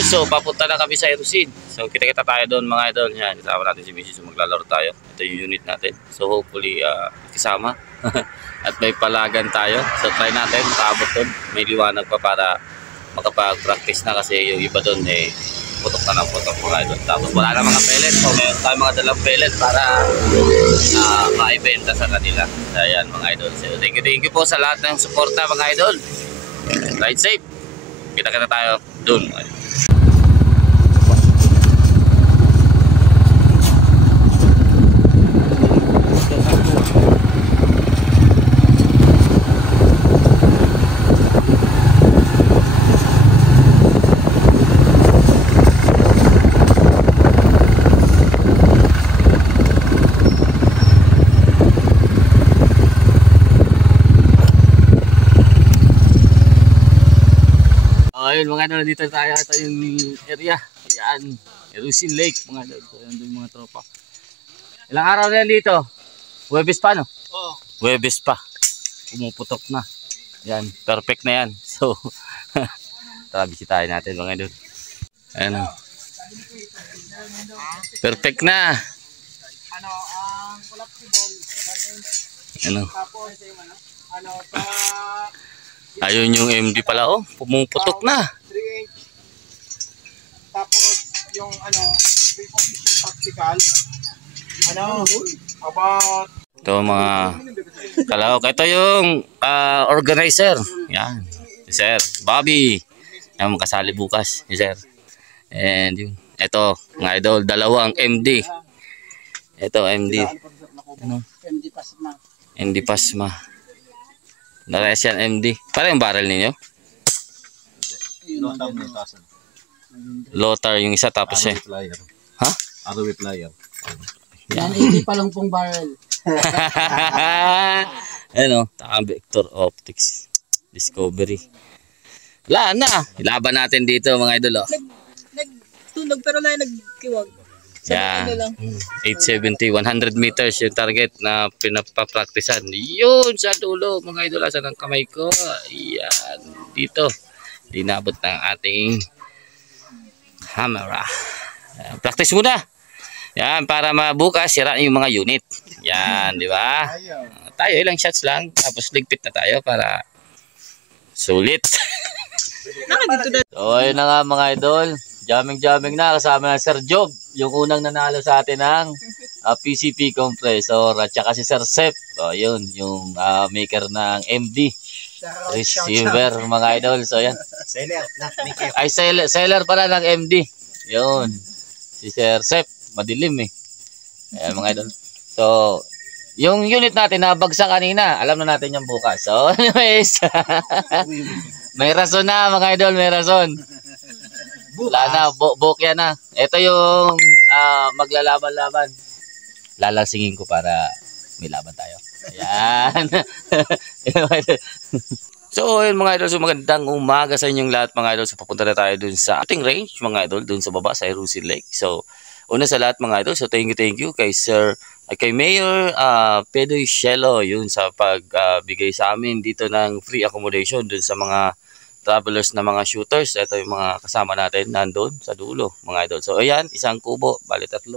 idol, so papunta na kami sa Erusin. So kita-kita tayo doon mga idol. Yan, kasama natin si Mrs. So maglalaro tayo. Ito yung unit natin. So hopefully kasama. At may palagan tayo. So try natin makaabot doon. May liwanag pa para makapag-practice na kasi yung iba doon putok na ng putok mga idol. Tapos wala na mga pellet. So meron tayo mga dalang pellet para maibenta sa kanila. So ayan mga idol. So thank you po sa lahat ng suporta mga idol. Ride safe. Kita-kita tayo doon. Ayun mga idol, dito tayo. Ito yung area. Yan, Erusin Lake mga idol. So yan doon mga tropa. Ilang araw na yan dito? Huwebes pa no? Oo. Huwebes pa. Pumuputok na. Yan, perfect na yan. So, tara bisitahin natin mga idol. Ayan o. Perfect na. Ano, ang collapsible. Ano? Tapos, ano, ayun yung MD pala oh, pumuputok na. 3H. Tapos yung ano, pre-position tactical. Ano, about Ito mga kalahok. Ito yung organizer. Yan. Si Sir Bobby. Yan kasali bukas. Si Sir. And yun. Ito mga idol, dalawang MD. Ito MD. Ano? MD Pasma. MD Pasma. Nares yan MD. Para yung barrel ninyo? Lotar yung isa tapos eh. Ha? ROV flyer. Yan, hindi pa lang pong barrel. Ano? Vector Optics Discovery. Wala na. Ilaban natin dito mga idol. Oh. Nagtunog pero na nagkiwag. Yan. 870, 100 meters yung target na pinapapraktisan. Yun sa dulo mga idol. Asan ang kamay ko? Yan. Dito. Dinabot ng ating camera. Practice muna. Yan. Para mabukas, sira yung mga unit. Yan. Di ba? Tayo ilang shots lang. Tapos ligpit na tayo para sulit. So ayun na nga mga idol. Jamming na kasama na Sir Job, yung unang nanalo sa atin ng PCP compressor at saka si Sir Sep. So yun, yung maker ng MD receiver mga idol. So yan. Seller, not maker. Ay seller pala ng MD. Yun. Si Sir Sep, madilim eh. Ayan mga idol. So yung unit natin na bagsak kanina, alam na natin yung bukas. So anyways, may rason na mga idol, may rason. Wala na, bokya na. Ito yung maglalaban-laban. Lalasingin ko para may laban tayo. Ayan. So, ayun mga idol. So, magandang umaga sa inyong lahat mga idol. So, papunta na tayo dun sa ating range mga idol. Dun sa baba sa Erusin Lake. So, una sa lahat mga idol. So, thank you kay Sir, kay Mayor Pedro Shelo. Yun sa pagbigay sa amin dito ng free accommodation dun sa mga travelers na mga shooters. Ito yung mga kasama natin nandun sa dulo mga idol. So ayan, isang kubo, bali 3.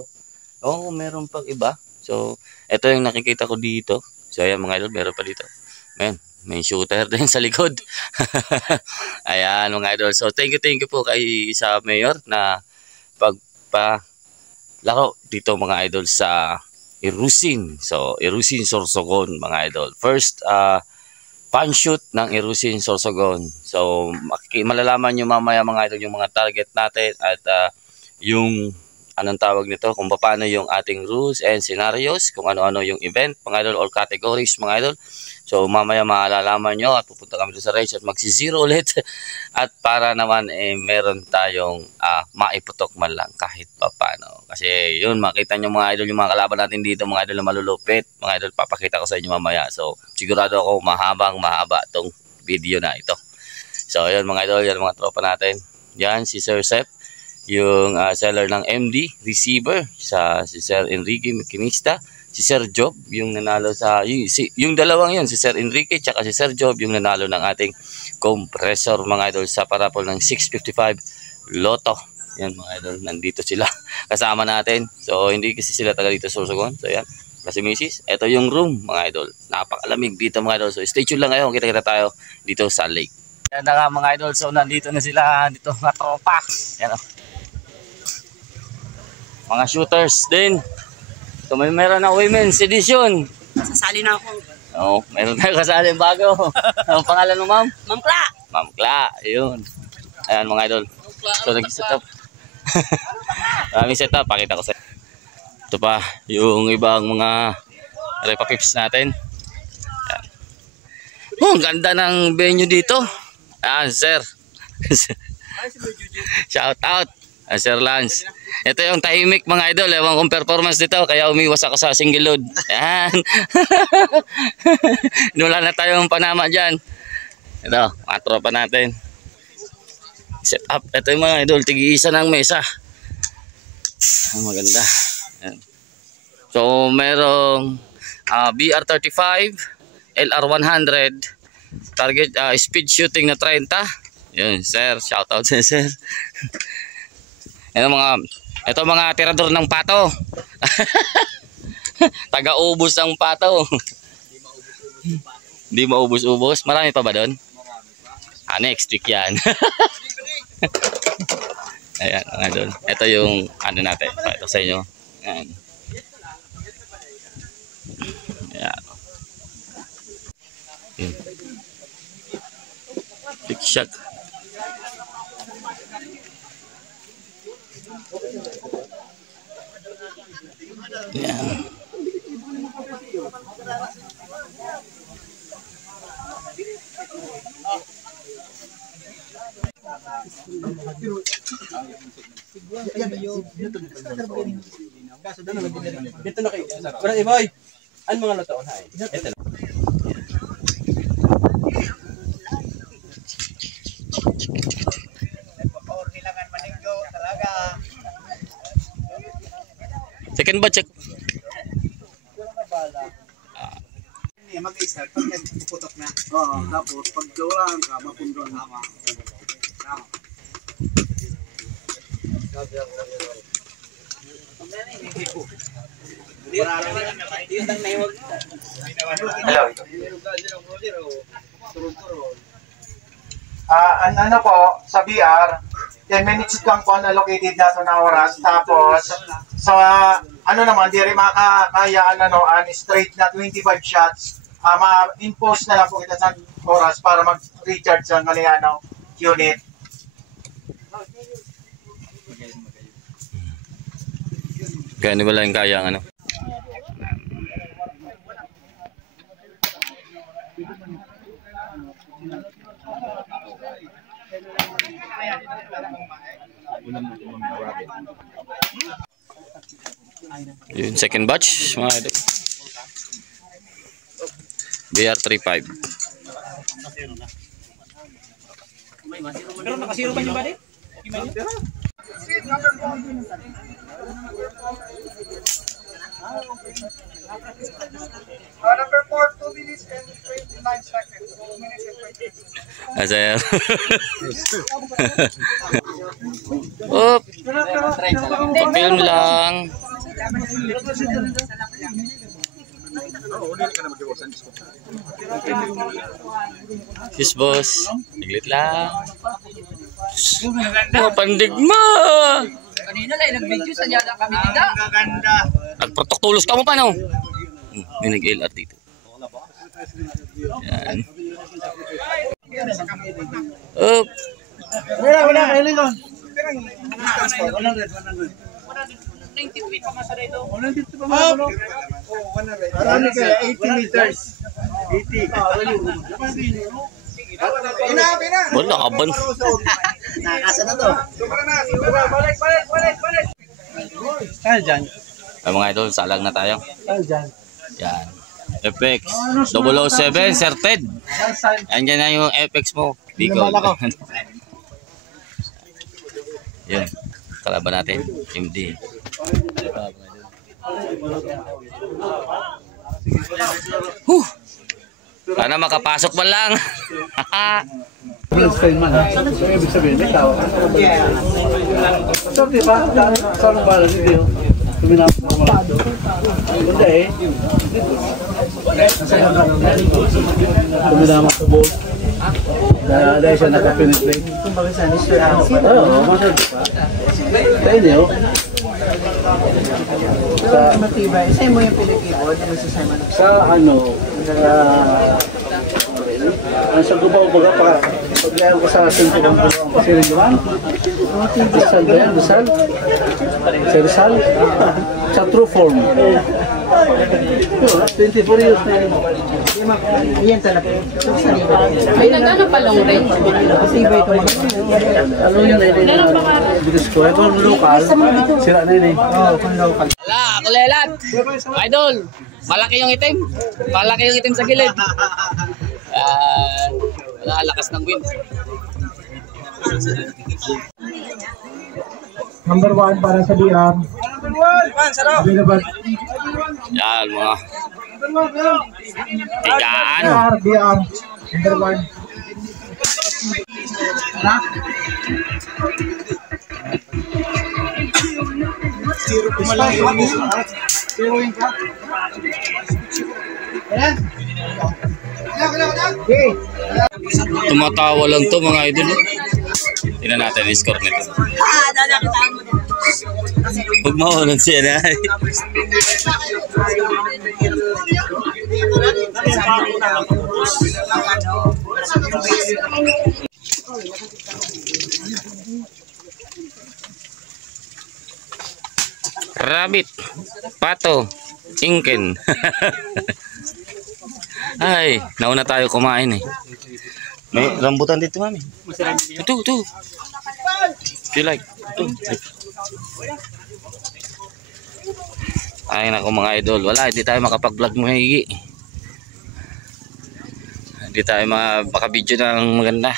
Oh, meron pang iba. So ito yung nakikita ko dito. So ayan mga idol, meron pa dito. May shooter din sa likod. Ayan mga idol. So thank you po kay sa mayor na pagpalaro dito mga idol sa Erusin. So Erusin Sorsogon mga idol. First pan-shoot ng Erusin Sorsogon. So, malalaman nyo mamaya mga idol yung mga target natin at yung anong tawag nito, kung paano yung ating rules and scenarios, kung ano-ano yung event mga idol or categories mga idol. So, mamaya malalaman nyo at pupunta kami sa race at magsi-zero ulit. At para naman meron tayong maiputok man lang kahit papano. Kasi yun, makita nyo mga idol yung mga kalaban natin dito mga idol na malulupit. Mga idol, papakita ko sa inyo mamaya. So, sigurado ako mahaba tong video na ito. So, yun mga idol, yan mga tropa natin. Yan, si Sir Sep, yung seller ng MD, receiver, si Sir Enrique Makinista. Si Sir Job, yung nanalo sa, yung dalawang yun, si Sir Enrique, tsaka si Sir Job, yung nanalo ng ating compressor mga idol sa parapol ng 655 Lotto. Yan mga idol, nandito sila kasama natin. So hindi kasi sila taga dito sa Sorsogon. So yan, kasi Mrs. Ito yung room mga idol. Napakalamig dito mga idol. So stay tuned lang kayo, kita-kita tayo dito sa lake. Yan na nga mga idol, so nandito na sila, dito mga tropa. Yan o. Mga shooters din. So meron na women's edition. Sasali na ako. Oo, meron tayo kasali bago. Ang pangalan mo ma'am? Ma'am Kla! Ma'am Kla, yun. Ayan mga idol. So nag-set up. Maraming set up, pakita ko sa ito pa, yung ibang mga repa pips natin. Ayan. Oh, ang ganda ng venue dito. Ayan, sir. Shout out, Sir Lance. Ito yung tahimik mga idol. Ewan kong performance dito, kaya umiwas ako sa single load. Ayan. Wala na tayong panama dyan. Ito, mga tropa natin. Set up. Ito yung mga idol, tig-iisa ng mesa. Ang maganda. Ayan. So, merong BR35, LR100, target speed shooting na 30. Yun, sir. Shout out sa sir. Ito mga tirador ng pato. Taga-ubos ang pato. Hindi maubos-ubos. Marami pa ba doon? Next week yan. Ayan, mga doon. Ito yung ano natin. Ito sa inyo. Ayan. Ayan. Big shot. Ayan. Dito na kayo. Wala iboy. Ano mga luto na ay? Ito lang. Second batch check. Mag-start pag nagpuputok na. Oo, tapos pag gawaran ka, mapundon na ka. Ano po, sa BR, 10 minutes lang po allocated na na oras. Tapos, sa ano naman, di rin makakaya straight na 25 shots. Ma-impose na lang po kita sa oras para mag-recharge sa kanilang unit. Kaya hindi wala yung kaya ang ano. Yun, second batch mga idol. BR35. Pero nakasiro ba yung balik? Number 4, 2 minutes and 29 seconds. 2 minutes and 20 seconds. Asaya. Oop. Film lang. Yes, boss. Iglit lang. Oh, pandigma. Kanina lang, nag-video sa niya kami nila. Nagprotokolos ka mo pa, no? May nag-LR dito. Yan. Oop. Wala, kailan doon? 93 pa nga sa dito. 100 pa mga ano? 80 meters. 80. Wala ka ba? Nakakasa na to. Balik. Kaya dyan. Ay mga idol, salag na tayo. Kaya dyan. Yan. FX 007 Sir Ted. Andyan na yung FX mo. Bicol. Yan. Kalaban natin. MD. Sana makapasok man lang. Style man ha. So, ibig sabihin, may tao ka. So, di ba? Saan ang bala dito? Tuminapos na mga ito. Hindi eh. Tuminapos sa boat. Dahil siya nakapenetrate. Oo, masarap pa. Dahil niyo. Isa mo yung pinikibod, sa ano, sa gubaw baga pa paglayan ko sa atin ko kasi rin naman Rizal ba yan? Rizal? Sa Rizal? Sa true form 24 years na yun. yan talaga. May nagano pa long range. Kasi iba ito mga Ano yun eh, because ko ito ang local sira na yun eh. Oo, kung local. Wala, kulelat. Idol, malaki yung itim. Malaki yung itim sa gilid. Wala, lakas ng wind. Number 1 para sa BR. Available. Yan mga tigaan. BR. Number 1. Zero pumalang yun. Zero yun ka. Ayan. Tumatawa lang to mga idol. Tingnan natin yung score nito. Huwag maulan siya na. Rabbit, pato, ingken. Ay, nauna tayo kumain eh. May rambutan dito, mami. Ito. If you like. Ito. Ay, naku mga idol. Wala, hindi tayo makapag-vlog mo higi. Hindi tayo makabidyo ng maganda.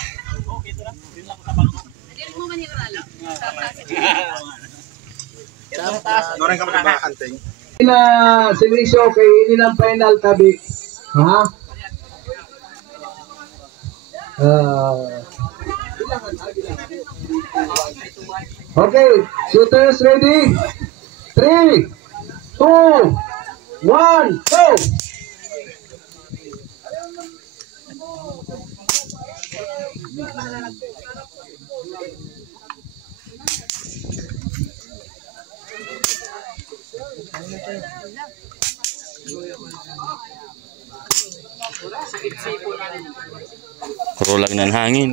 Na silisyo kay ilang final tabi. Ha? Okay, shooters ready. 3, 2, 1, go! Puro lang ng hangin.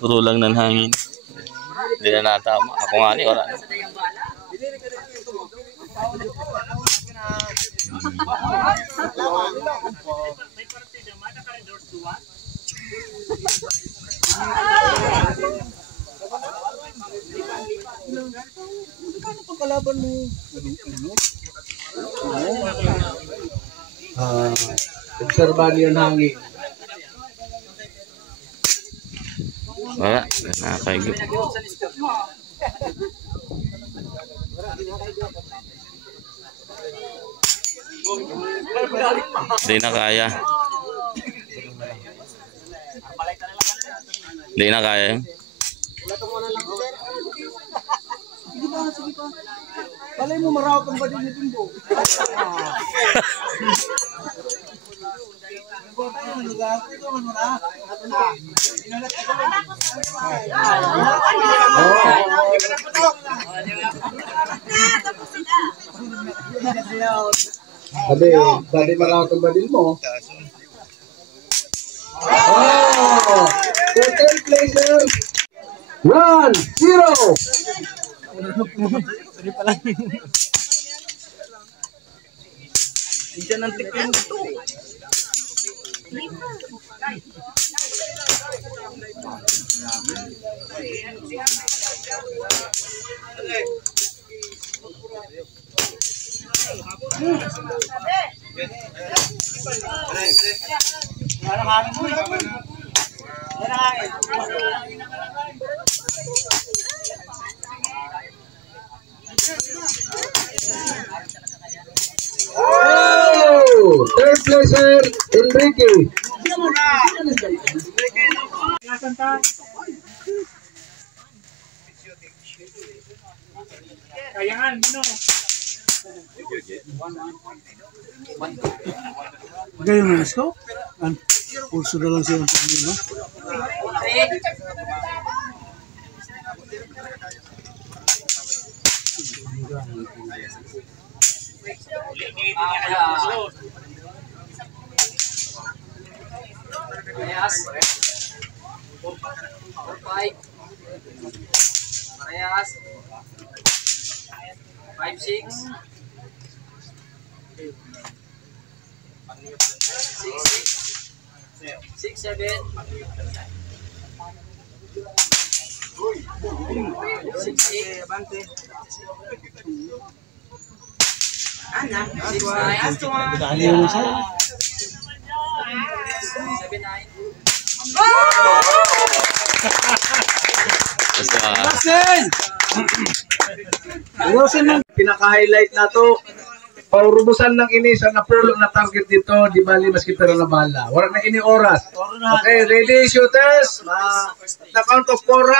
Puro lang ng hangin. Hindi na natama. Ako nga ni, wala. Obserban yun hangin. Wala. Nakakaigip. Hindi na kaya. Hindi na kaya. Balay mo marawak ang badin ni Timbo. Sabi marawak ang badin mo. Oh! Second placer. 1-0. Oh! Third placer, Enrique. Ganyan na ko? Pulso na lang siya ng pamilya. Parehas. 4-5. Parehas. 5-6. 6-7. 6-9. Pinaka-highlight na to. Paurubusan ng ini sa napulo na target dito, di bali mas kita na bala. Wala na ini oras. Okay, ready shooters? The count of 4.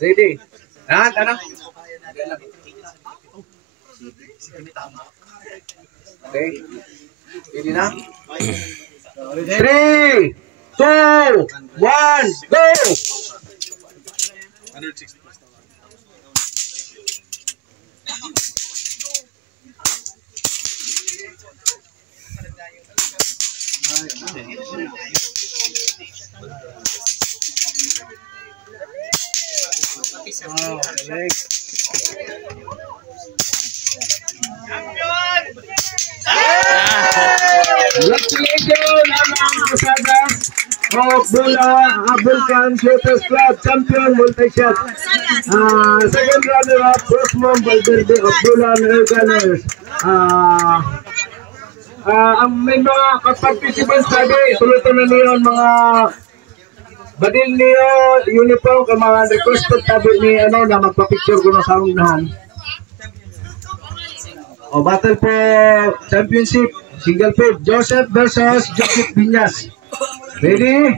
Ready. Ano? Okay. Ready na? 3, 2, 1, go! Congratulations ang kasada of Vulcan Shooters Club champion multi-shot. Second runner-up, Rosmond Valverde of Bulan Air Gunners. Ang may mga participants sabi, tuloy-tuloy niyo mga badil niyo, uniform, kung mga requested tabi ni na magpa-picture ko na sa unahan. Battle for championship, single field, Joseph versus Joseph Viñas. Ready?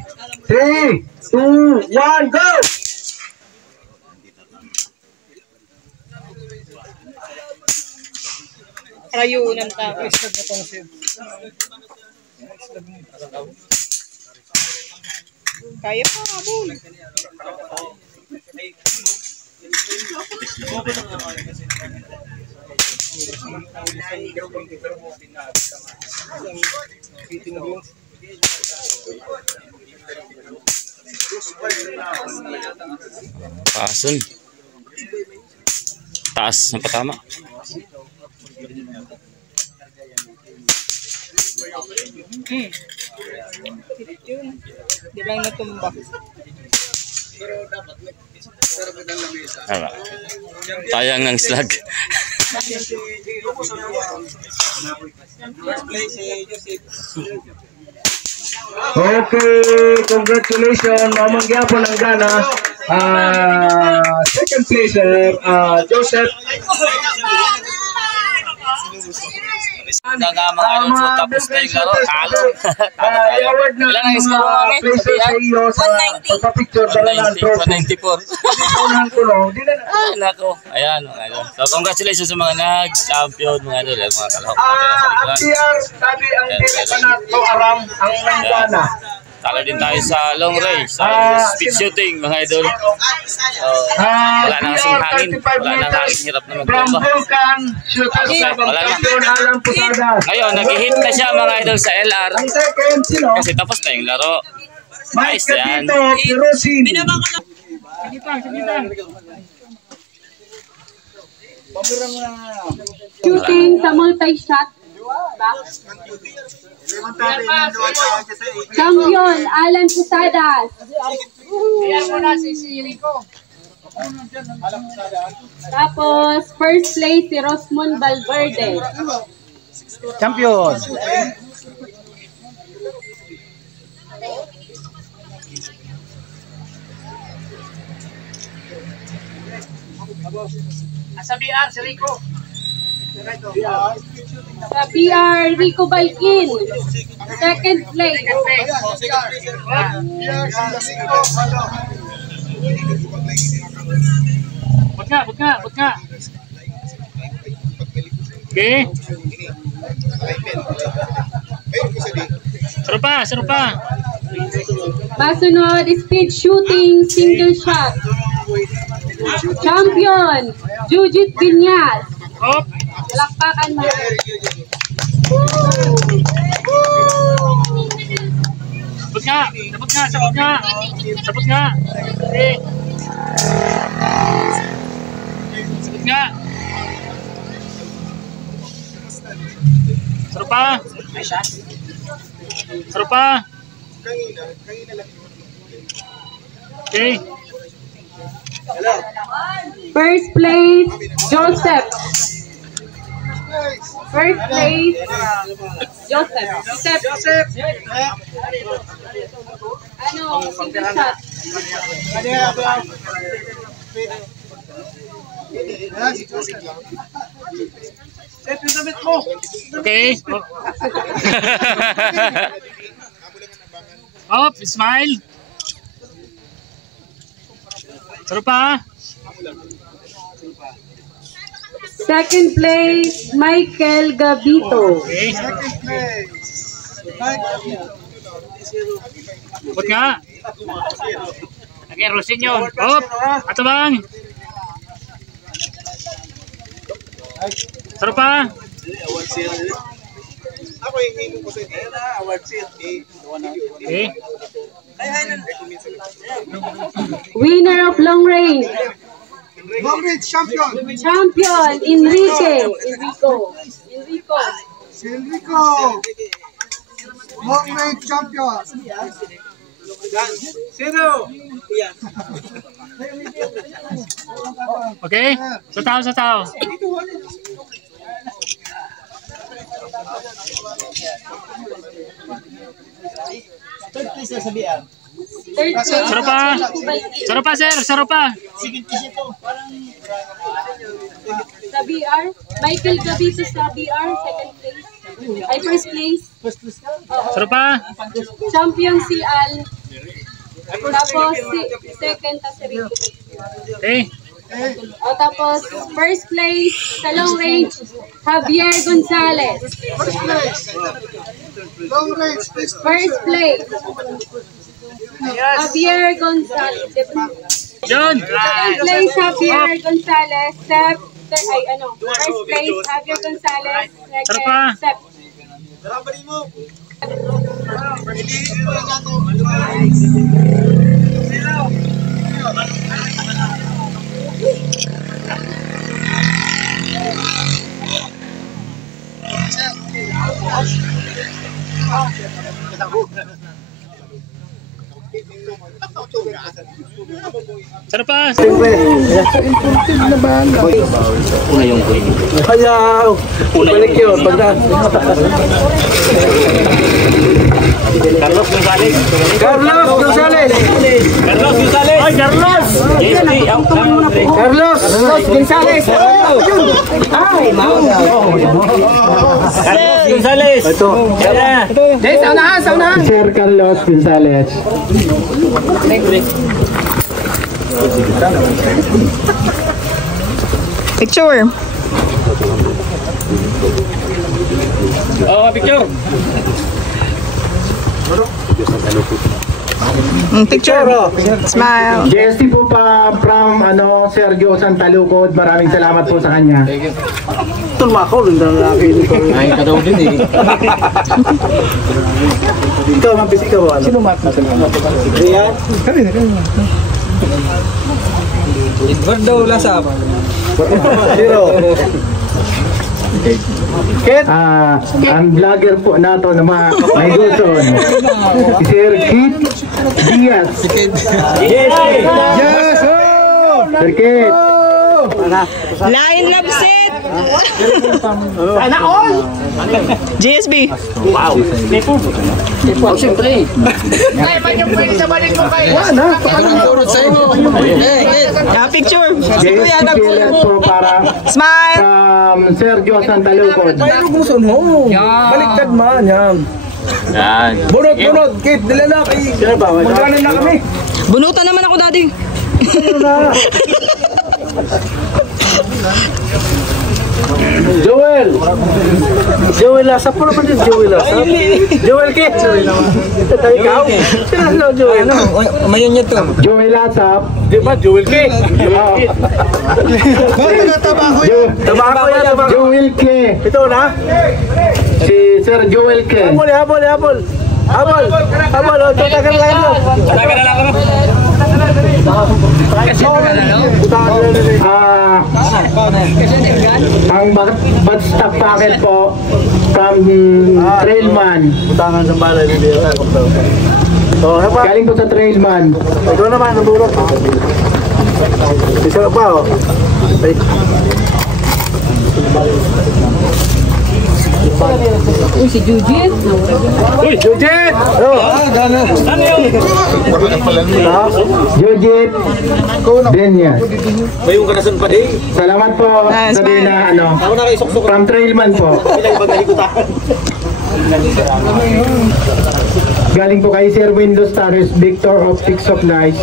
3, 2, 1, go! Rayunan ta. Kaya pa, abol. Pasun. Taas ng patama. Di lang natumba. Tayang ng slag. Okay, congratulations. Mamang gyapon ang gana. Second placer, Joseph. Mga idol, so tapos na yung laro. Talo. Talo tayo. I-award na Ilan ang score namin? placer sa iyo sa pagpapicture dala ng trophy. 194. Unahan ko no, di na. Ay, nako. Ayan, mga idol. So, congratulations sa mga nag-champion, mga idol. Mga kalahok natin sa Ang likuran. siyang sabi ang dili pa na to aram ang nanggana. Talo din tayo sa long range, sa speed shooting, mga idol. So, wala na kasing hangin. Wala na hangin. Hirap na From magbomba. Vulcan, Shooters Club Wala na. champion Alan Posadas. Ngayon, nag-hit na siya, mga idol, sa LR. Ang second, sino? Kasi tapos na yung laro. Mike Nice yan. Capito, Pirosin. Shooting sa multi-shot. Champion, Alan Posadas. Tapos, first place si Rosmond Valverde. Champion. Sa BR, si Rico. Sa BR, Rico Baikin. Second place. Bot nga. Okay. Saro pa. Masunod, speed shooting, single shot. Champion, Jujit Binyas. Hop. Palakpakan mo. Sabot nga. Okay. Sabot nga. Saro pa. Okay. First place, Joseph. First place, Joseph. Ano, single shot. Okay. Hop, smile. Saro pa. Second place, Michael Gabito. Okay. Bot nga. Okay, Rosin yun. Hop, ato bang. Saro pa. Okay. Winner of long range, Champion! champion, Enrico. Enrico! Long range champion! Okay. Sa tao. Third place, Saro pa, sir. Saro pa. sa BR, Michael Gabito sa BR, second place. Ay, first place. Saro pa. Champion si Al. Tapos second si Rico. Okay. Tapos first place sa long range, Javier Gonzalez. Long range, First place, Javier Gonzalez. John. Second place, Javier Gonzalez. First place, Javier Gonzalez. Second, Sep. Saro pa. Kaya, balik yun. Carlos Gonzalez. Ay, Carlos! Carlos Gonzalez! Ay, Carlos Gonzalez. Ito. Sa unahan. Sir Carlos Gonzalez. Picture. Oh, picture. Picture. Smile. JST po pa from Sergio Santalukod. Maraming salamat po sa kanya. Tulma ko, linda na laki dito. Ay, ka daw din eh. Ikaw, mabisi ka ba? Sino mabisi? Rian? Kanina. Eduardo Lasap. Zero. Kit? Ang vlogger po nato na may guton. Si Sir Kit Diaz. Yes! Sir Kit. Line love set. Sana all! GSB. Oh, siyempre. Ay, man yung pwede sa balik mo kayo. Picture. Si Kuya JSPLF po para Smile. Sergio Santalucon. Mayroon gusto mo. Baliktad man, yan. Yan. Bunot, Kit, dala na kay... Magkanan na kami. Bunutan naman ako, Daddy. Joel Lasa, puro ba din Joel Lasa? Joel Kit. Ito tayo ikaw. Sino na Joel? Mayon niya to. Joey Lasap. Di ba, Joel Kit? Tabako yan, tabako. Joel K. Ito na? Si Sir Joel K. Habol. O, tutagal lang ito. Ang badstock packet po from Trailman. Butangan sa balay. Galing po sa Trailman. Ikaw naman, ang bulok. Isa pa, o. Uy, si Jujit. Jujit! Jujit Denya. May yung kanasan pa din. Salamat po. Sabi na from Trailman po. Galing po kay Sir Windows Taris Victor Optics Supplies.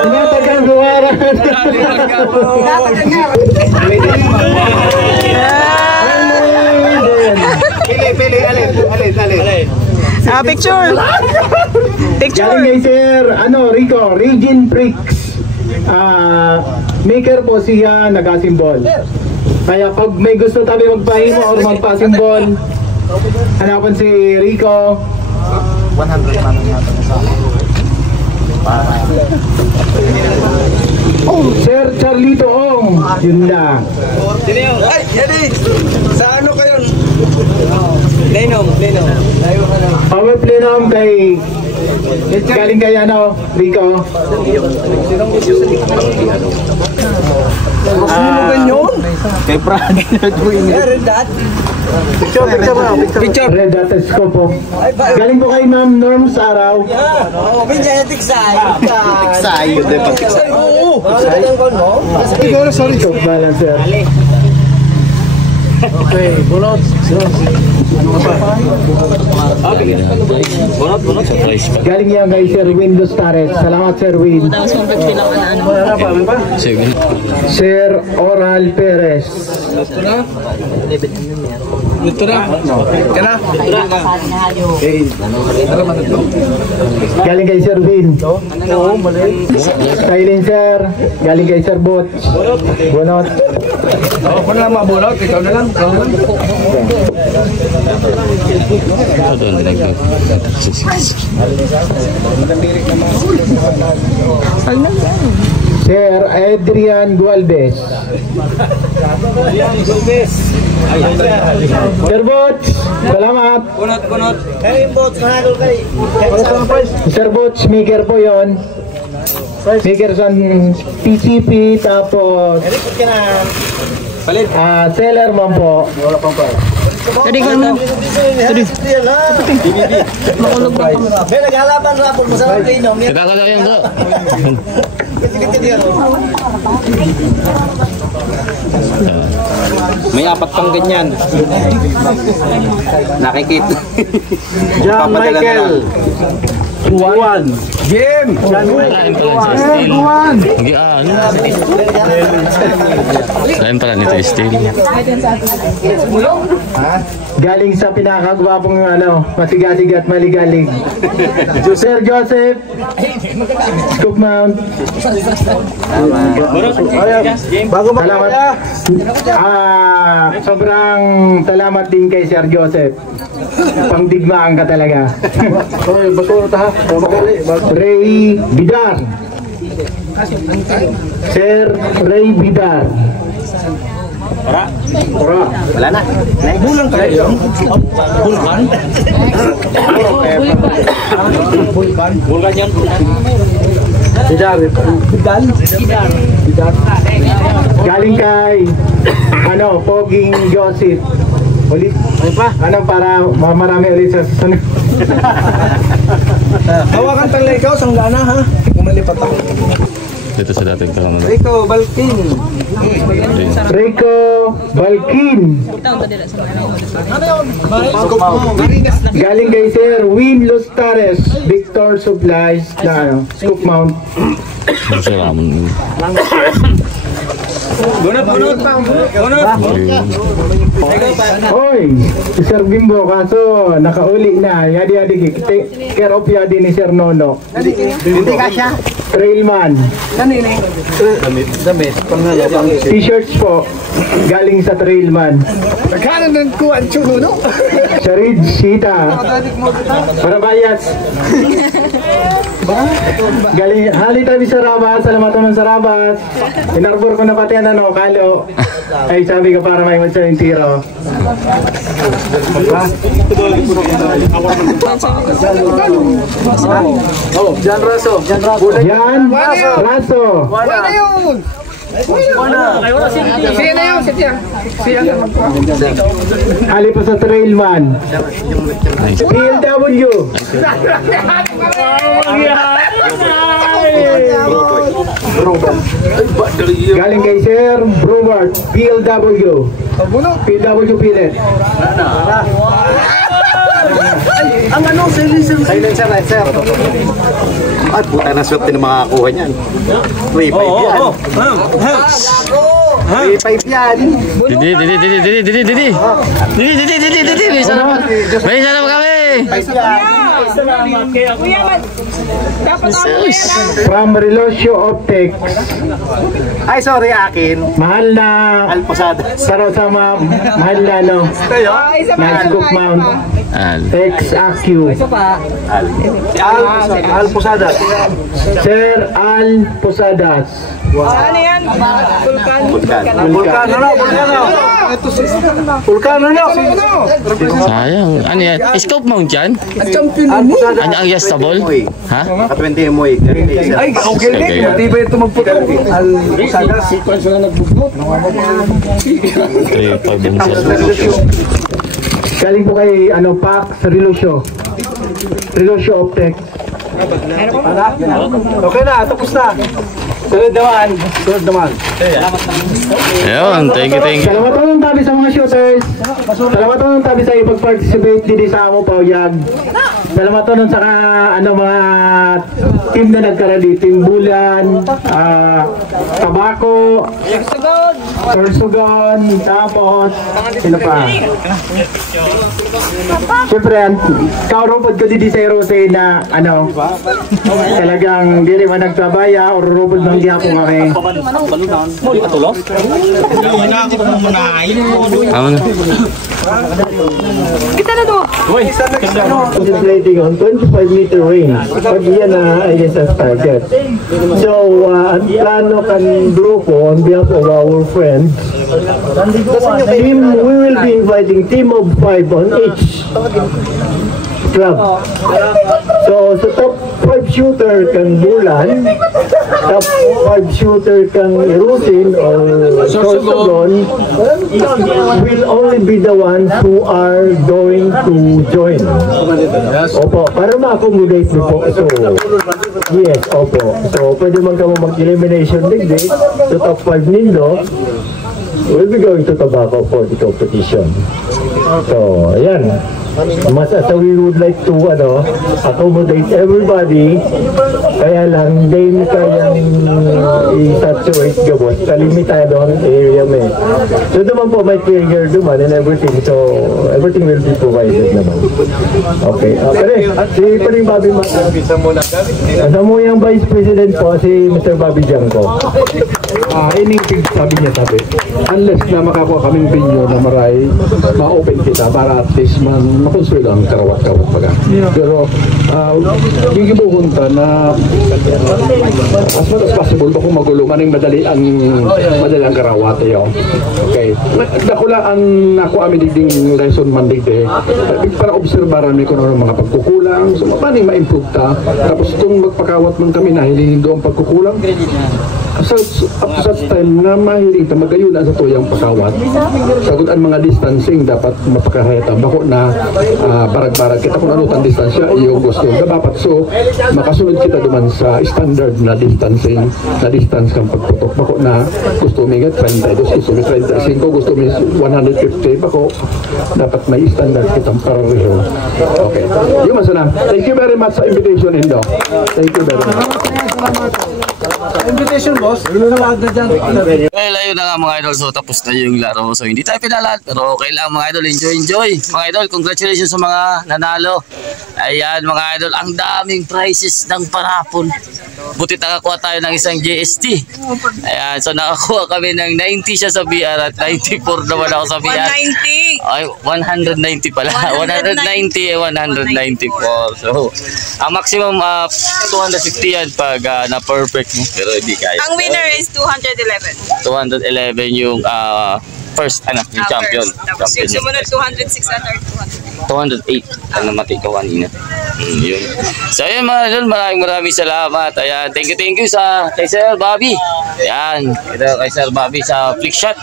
Ingatan kang gawaran. Pili, alin. Picture. Galing kay Sir, Rico, Regine Prix. Maker po siya, nag-asimbol. Kaya pag may gusto tayo magpahimo or magpa-asimbol, hanapan si Rico. 100 man natin sa Sir Charlito Ong, yun lang. Ay, Yadi! Sa ano kayo? Lenom. Power plenum kay galing kay Rico. Sino ganyan? Kay Pragi na doing it. Red Dot? Picture. Red Dot Scopo. Galing po kay Ma'am Norm Saraw. Oo, pinja tiksay. Tiksay, oo. Sorry. Choke balancer. Okay, bunot. Galing yan kay Sir Windows Tares. Salamat Sir Win. Sir Oral Perez. Ito na. Kana? Galing kay Sir Win. Oo, mali. Silencer. Galing kay Sir Bot. Bunot. Ako na mabulot, ikaw na lang. Sir Adrian Gualvez. Sir Bots, salamat. Bunot. Kaya yung bots, mahagol kayo. Sir Bots, maker po yon. Maker sa PCP, tapos seller man po. Daddy, ka na. Makulog lang kami. Naghalaban na po, masarap kayo inom. Nagkakalayan ka. May apat pang ganyan. Nakikita. John Michael. Juan. Jim. Juan. Saan pala nito steel? Galing sa pinakagwapong masigasig at maligalig. Sir Joseph. Scoop Mount. Salamat. Sobrang salamat din kay Sir Joseph. Pangdigmaan ka talaga. Ray Bidar. Sir Ray Bidar. Ora. Wala na. Bulan kayo. Bulkan? Bulkan yan. Galing kay Poging Joseph. Ulit. Ano para marami ulit sa susunod. Hawakan talaga ikaw, sanggana ha. Kumalipat ako. Dito sa dating kalamang. Rico Balkin. Rico Balkin. Galing kay Sir Win Lustares, Victor Supplies na scoop mount. Hoy, si Sir Bimbo kaso nakauli na. Yadi care of yadi ni Sir Nono. Hindi ka siya. Trailman. Damit. T-shirts po. Galing sa Trailman. Magkano ng kuwan chulo, no? Sa Ridge, Sita. Para bayas. Galing, hali tayo sa Rabas. Salamat naman sa Rabas. Inarbor ko na pati kalo. Ay, sabi ko para may sa yung tiro. Jan Raso. Yan, Raso. Wala yun. Siya na yun, siya. Hali pa sa Trailman. PLW. Galing kay Sir Brewart, PLW. PLW Pilet. Ang silencer na, sir. At puta na swerte na makakakuha niyan. 3-5 yan. 3-5 yan. Didi. May sarapan kami. From Relosio Optics. Ay, sorry, akin. Mahal na Alposada. mahal na na scoop mount. XAQ. Al Posadas. Sir Al Posadas. Ano yan? Vulcano. Sayang. Ano yan? Scope mount yan? Ano ang adjustable? Ha? Naka-20 MOI. Ay, okay din. Matibay ito magputo. Al Posadas. Sequence na nagbugbot. 3-5 din sa Galing po kay Pac sa Relosio Optics. Okay na, tapos na. Sunod naman. Ayun, thank you. Salamat po ng tabi sa mga shooters. Salamat po ng tabi sa ipag-participate din sa amo Pauyag. Salamat po sa mga team na nagkarali. Team Bulan, Tabako, Sorsogon, tapos sino pa? Siyempre, kaurupod ko din sa Rose na talagang di rin man nagtrabaya o rurupod ng diya po kami. Kita na to. Concentrating on 25-meter range. Pag yan na ISS target. So, ang plano kan grupo on behalf of our friends, we will be inviting team of 5 on each club. So, sa top 5 shooter kang Bulan, top 5 shooter kang Erusin or Sorsogon will only be the ones who are going to join. Opo, para ma-accommodate mo po. So, yes, opo. So, pwede man ka mag-elimination digdig sa top 5 nindo. We'll be going to Tobacco for the competition. So, ayan. Mas as we would like to accommodate everybody, kaya lang hindi kayang i-saturate gabos sa limitado area may. So naman po may trigger duman and everything, so everything will be provided naman. Okay, pare, si Paring Bobby mo yung Vice President po, si Mr. Bobby Janko. Ining sabi niya sabi. unless na makakuha kaming venue na maray, ma-open kita para at least makonstruyo ang karawat-karawat baga. Pero, gigibuhon ta na as much as possible kung magulo maning madali ang karawat yaw. Okay. Nakula ang ako amin ding lesson man digde. Para obserbaran mi kung ano mga pagkukulang, so maning ma-improve ta. Tapos kung magpakawat man kami na hilingin do ang pagkukulang, up to such time na mahiling ta magayunan sa tuyang pakawat. Sagot ang mga distancing dapat mapakahayata. Bako na barag-barag kita kung ano ang distansya yung gusto dapat. So makasunod kita duman sa standard na distancing, na distance kang pagputok. Bako na gusto mi 32, gusto mi 35, gusto mi 150. Bako dapat may standard kitang pareho. Okay. Yung masana. Thank you very much sa invitation, Indo. Thank you very much. Invitation, boss. Salamat na dyan. Well, ayun na nga mga idol. So, tapos na yung laro. So, hindi tayo pinalat. Pero okay lang mga idol. Enjoy. Mga idol, congratulations sa mga nanalo. Ayan mga idol. Ang daming prizes ng parapon. Buti nakakuha tayo ng isang GST. Ayan. So, nakakuha kami ng 90 siya sa BR at 94 naman ako sa BR. 190. Ay, 190 pala. 190 194. So, ang maximum 250 yan pag na-perfect mo. Pero hindi kaya. Ang winner is 211. 211 yung first, yung champion. Tapos yung sumunod 206 at 208 ang namatay ka kanina. Yun. So ayun mga idol, maraming salamat. Ayan, thank you sa kay Sir Bobby. Ayan, ito kay Sir Bobby sa Flick Shot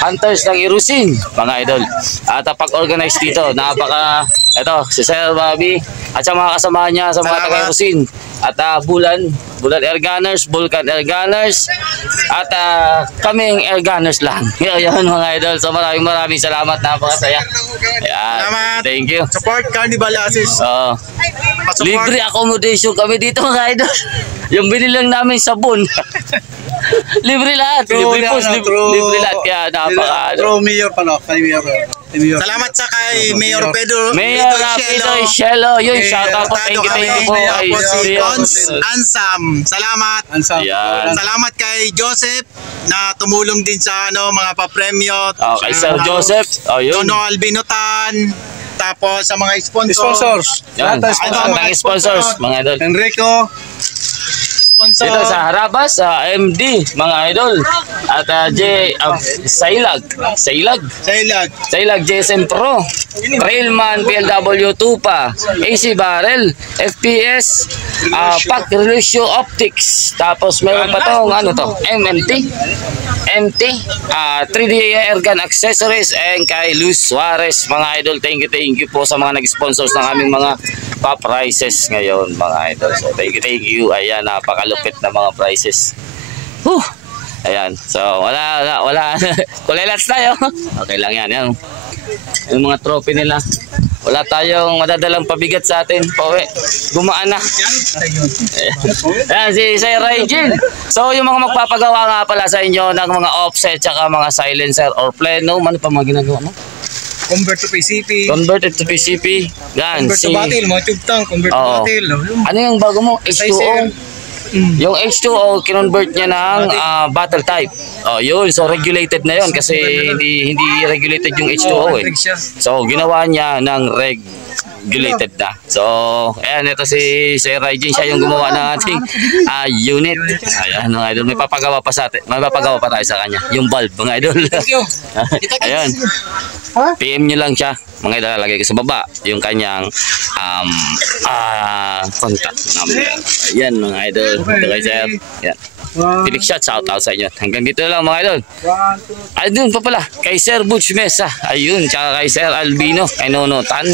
Hunters ng Irusin, mga idol. At pag-organize dito, ito si Sir Bobby at sa mga kasama niya sa mga taga-Irusin. At Bulan Air Gunners, Vulcan Air Gunners, at kaming Air Gunners lang. Yan mga idol. So maraming salamat, napakasaya. Ayan, thank you. Support Carnival Assist. Libre accommodation kami dito mga idol. Yung binilang namin sabon. Libre lahat. Libre post, libre lahat. Kaya napaka. True Mayor pa no, kay Mayor. Salamat sa kay Mayor Pedro Shelo. Yun, shout out po. Thank you po kay Ansam. Salamat. Salamat kay Joseph na tumulong din sa mga pa-premyo. Kay Sir Joseph. Tono Albinutan. Tapos sa mga sponsors. Yan, mga sponsors, mga idol. Enrico. Dito sa Harabas, sa MD, mga idol. At Sailag, JSM Pro, Trailman, PLW Tupa, AC Barrel, FPS, Pack Relusio Optics. Tapos meron pa tong MT, 3D Airgun Accessories, and kay Luz Suarez, mga idol. Thank you po sa mga nag-sponsors ng aming mga pa-prices ngayon, mga idol. So thank you. Ayan, napakalupit na mga prices. Ayan, so wala kulelats tayo. Okay lang yan. Yung mga trophy nila. Wala tayong madadalang pabigat sa atin. Pauwi. Gumaan na. Ayan, si Sir Rygin. So, yung mga magpapagawa nga pala sa inyo ng mga offset tsaka mga silencer or pleno. Ano pa mga ginagawa mo? Convert to PCP. Converted to PCP. Yan. Convert to battle. Mga tube tank. Convert to battle. Ano yung bago mo? H2O. Yung H2O, kinonvert niya ng battle type. Yun. So, regulated na yun kasi hindi regulated yung H2O eh. So, ginawa niya ng regulated na. So, ayan, ito si Sir Rygin. Siya yung gumawa ng ating unit. Ayan, mga idol. May papagawa pa sa atin. May papagawa pa tayo sa kanya. Yung bulb, mga idol. Ayan. PM nyo lang siya. Mga idol, lagay ko sa baba yung kanyang contact number. Ayan, mga idol. Ito kay Sir. Ayan. Felix Shot, shout out sa inyo. Hanggang dito lang mga idol. Ayun pa pala, kay Sir Butch Mesa. Ayun, tsaka kay Sir Albino, kay Nono Tan.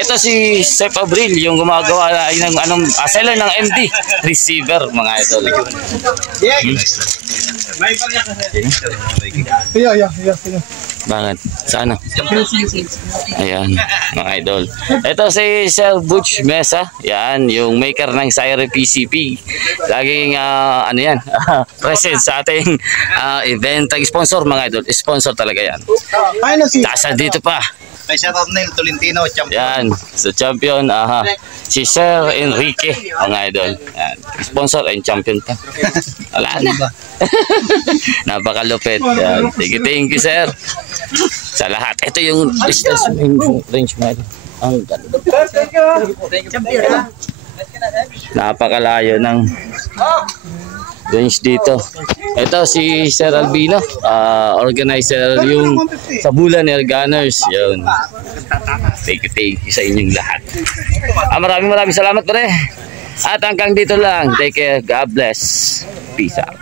Ito si Sir Abril, yung gumagawa ng seller ng MD receiver, mga idol. Bakit? Sa ano? Ayan, mga idol. Ito si Sir Butch Mesa. Yan, yung maker ng Sire PCP. Laging present sa ating event. Sponsor, mga idol. Sponsor talaga yan. Tasa dito pa. May shoutout na yung Tolentino, champion. Yan, sa champion. Si Sir Enrique, mga idol. Yan. Sponsor and champion pa. Wala na. Napakalupit. Yan. Thank you, sir. Sa lahat. Ito yung distance range mo. Ang ganda. Napakalayo ng range dito. Ito si Sir Albino, organizer yung sa Bulan Air Gunners. Yun. Thank you sa inyong lahat. Maraming salamat, pre. At hanggang dito lang. Take care. God bless. Peace out.